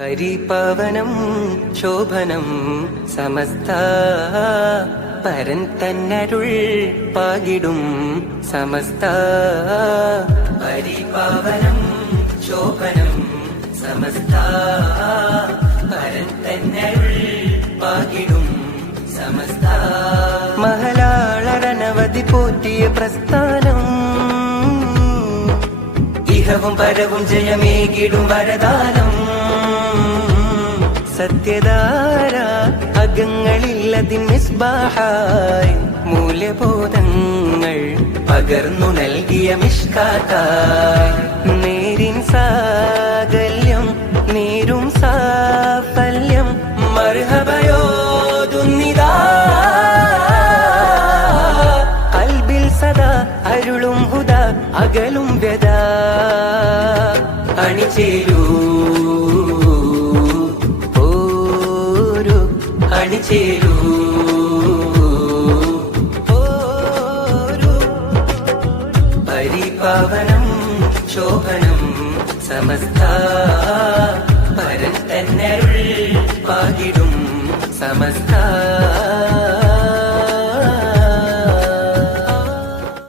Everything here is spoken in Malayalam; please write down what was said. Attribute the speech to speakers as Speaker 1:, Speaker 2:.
Speaker 1: പരിപവനം ശോഭനം സമസ്ത പരൻ തന്നരുൾ പാകിടും സമസ്ത. ഹരിപവനം ശോഭനം സമസ്ത പരൻ തന്നരുൾ പാകിടും സമസ്ത. മഹലാളരനവധി പോറ്റിയ പ്രസ്ഥാനം. ഇഹവും പരവും ജയമേകിടും വരദാനം. സത്യധാര അകങ്ങളിൽ അതിൻ മിസ്ബാഹായി മൂല്യബോധങ്ങൾ പകർന്നു നൽകിയ മിഷ്കാത്തായി നേരിൻ സാകല്യം നേരും സാഫല്യം മർഹബയോതുന്നിതാ. കൽബിൽ സദാ അരുളും ഹുദ അകലും വ്യത അണിചേരൂ. അണിചേരൂ പരിപാവനം ശോഭനം സമസ്ത പരൻ തന്നരുൾ പാകിടും സമസ്ത